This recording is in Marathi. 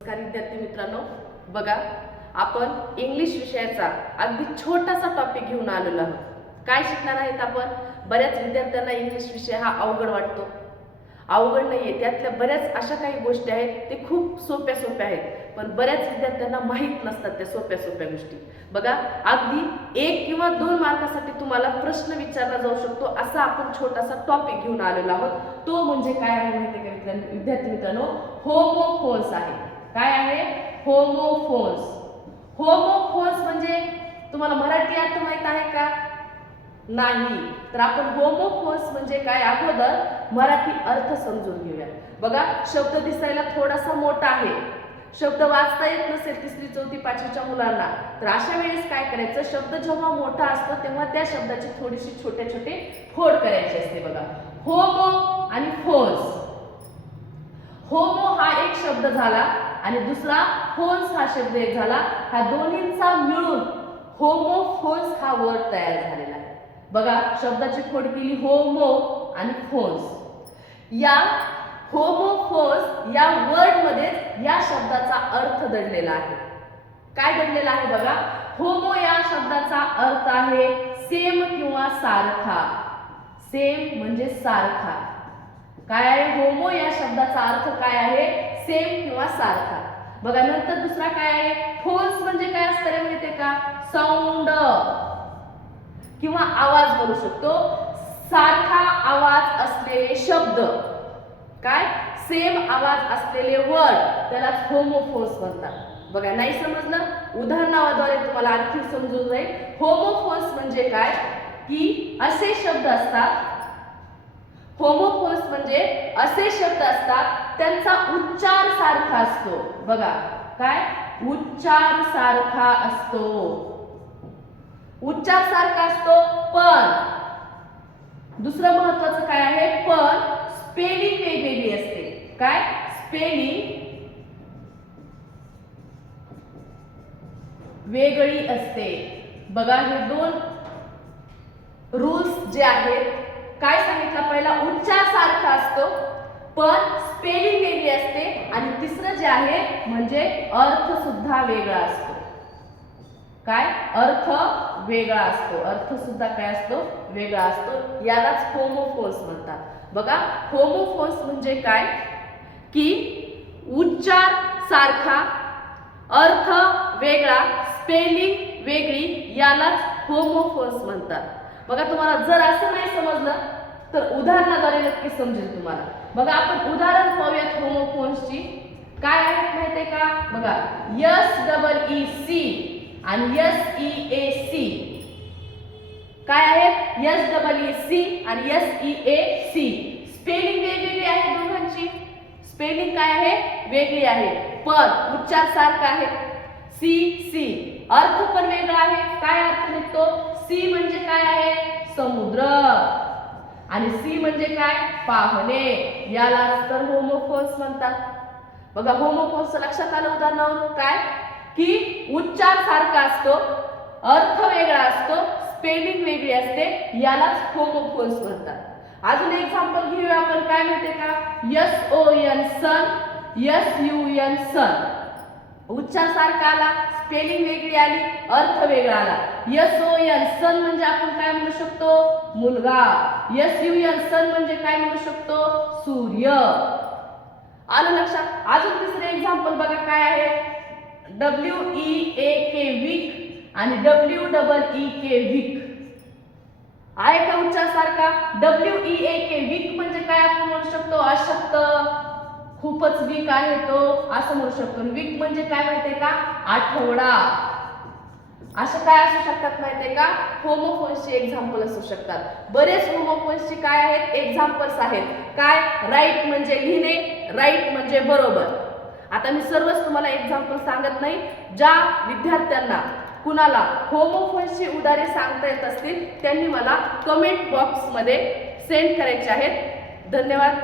नमस्कार विद्यार्थी मित्रांनो, बघा आपण इंग्लिश विषयाचा अगदी छोटासा टॉपिक घेऊन आलेलो आहोत. काय शिकणार आहेत आपण? बऱ्याच विद्यार्थ्यांना इंग्लिश विषय हा अवघड वाटतो. अवघड नाहीये, त्यातल्या बऱ्याच अशा काही गोष्टी आहेत ते खूप सोप्या आहेत, पण बऱ्याच विद्यार्थ्यांना माहीत नसतात त्या सोप्या गोष्टी. बघा, अगदी 1 किंवा 2 मार्कासाठी तुम्हाला प्रश्न विचारला जाऊ शकतो असा आपण छोटासा टॉपिक घेऊन आलेलो आहोत. तो म्हणजे काय आहे माहिती का विद्यार्थी मित्रांनो? होमोफोन्स आहे. काय आहे? होमोफोन्स. होमोफोन्स म्हणजे तुम्हाला मराठी अर्थ माहित आहे का? नाही. तर आपण होमोफोन्स म्हणजे काय अगोदर मराठी अर्थ समजून घेऊया. बघा, शब्द दिसायला थोडासा मोठा आहे, शब्द वाचता येत नसेल 3री 4थी 5वीच्या मुलांना, तर अशा वेळेस काय करायचं? शब्द जेव्हा मोठा असतो तेव्हा त्या शब्दाची थोडीशी छोटे फोड करायची असते. बघा, होमो आणि फोन्स. होमो हा एक शब्द झाला आणि दुसरा फोन्स हा शब्द एक झाला. हा दोन्हींचा मिळून होमोफोन्स हा वर्ड तयार झालेला आहे. बघा, शब्दाची फोड केली होमो आणि फोन्स. या होमोफोन्स या वर्ड मध्ये या शब्दाचा अर्थ दडलेला आहे. काय दडलेला आहे? बघा, होमो या शब्दाचा अर्थ आहे सेम किंवा सारखा. सेम म्हणजे सारखा. काय आहे? होमो या शब्दाचा अर्थ काय आहे? सेम किंवा सारखा. बघा, नंतर दुसरा काय आहे? फोन्स म्हणजे काय असतं माहिती आहे का? साऊंड किंवा आवाज बोलू शकतो. सारखा आवाज असलेले शब्द, काय सेम आवाज असलेले वर्ड, त्यालाच होमोफोन्स म्हणतात. बघा, नाही समजलं? उदाहरणाद्वारे तुम्हाला आणखी समजून जाईल. होमोफोन्स म्हणजे काय की असे शब्द असतात. होमोफोन्स म्हणजे असे शब्द असतात त्यांचा उच्चार सारखा असतो. बघा, काय उच्चार सारखा असतो. उच्चार सारखा असतो, पण दुसरं महत्वाचं काय आहे? पण स्पेलिंग वेगवेगळी असते. काय? स्पेलिंग वेगळी असते. बघा, हे 2 रूल्स जे आहेत, काय सांगितलं? पहिला उच्चार सारखा असतो पण स्पेलिंग वेगळी असते, आणि तिसरं जे आहे म्हणजे अर्थ सुद्धा वेगळा असतो. काय? अर्थ वेगळा असतो. अर्थ सुद्धा काय असतो? वेगळा असतो. यालाच होमोफोन्स म्हणतात. बघा, होमोफोन्स म्हणजे काय की उच्चार सारखा, अर्थ वेगळा, स्पेलिंग वेगळी, यालाच होमोफोन्स म्हणतात. बघा, तुम्हाला जर असं नाही समजलं तर उदाहरणाद्वारे नक्की समजेल तुम्हाला. बघा, आपण उदाहरण पाहूयात होमोफोन्सची. काय आहेत माहितीये का? बघा, SEEC आणि SEAC. काय आहेत? SEEC आणि SEAC. स्पेलिंग वेगवेगळी आहे दोघांची. स्पेलिंग काय आहे? वेगळी आहे, पण उच्चार सारखा आहे. सी. अर्थ पण वेगळा आहे. काय अर्थ निघतो? सी म्हणजे काय आहे? समुद्र, आणि सी म्हणजे काय? पाहणे. यालाच तर होमोफोन्स म्हणतात. बघा, होमोफोन्स लक्षात आलं उदाहरणावरून काय की उच्चार सारखा असतो, अर्थ वेगळा असतो, स्पेलिंग वेगळी असते, यालाच होमोफोन्स म्हणतात. अजून एक्झाम्पल घेऊया आपण. काय माहितीये का? SON सन, SUN सन. उच्चार सारखा आला, स्पेलिंग वेगळी आली, अर्थ वेगळा आला. SON सन म्हणजे आपण काय म्हणू शकतो? मुलगा. SUN सन म्हणजे काय म्हणू शकतो? सूर्य. आलं लक्षात? अजून तिसरे एक्झाम्पल बघा. काय आहे? WEAK वीक आणि WEEK वीक. आहे का उच्चार सारखा? WEAK वीक म्हणजे काय आपण म्हणू शकतो? अशक्त, खूपच वीक आहे तो, असं म्हणू शकतो. वीक म्हणजे काय माहितीये का? आठवडा. असं काय असू शकतात माहितीये का? होमोफोन्सचे एक्झाम्पल असू शकतात. बरेच होमोफोन्सचे काय आहेत? एक्झाम्पल्स आहेत. काय? राईट म्हणजे लिहिणे, राईट म्हणजे बरोबर. आता मी सर्वच तुम्हाला एक्झाम्पल सांगत नाही. ज्या विद्यार्थ्यांना कुणाला होमोफोन्सची उदाहरणे सांगता येत असतील त्यांनी मला कमेंट बॉक्स मध्ये सेंड करायचे आहेत. धन्यवाद.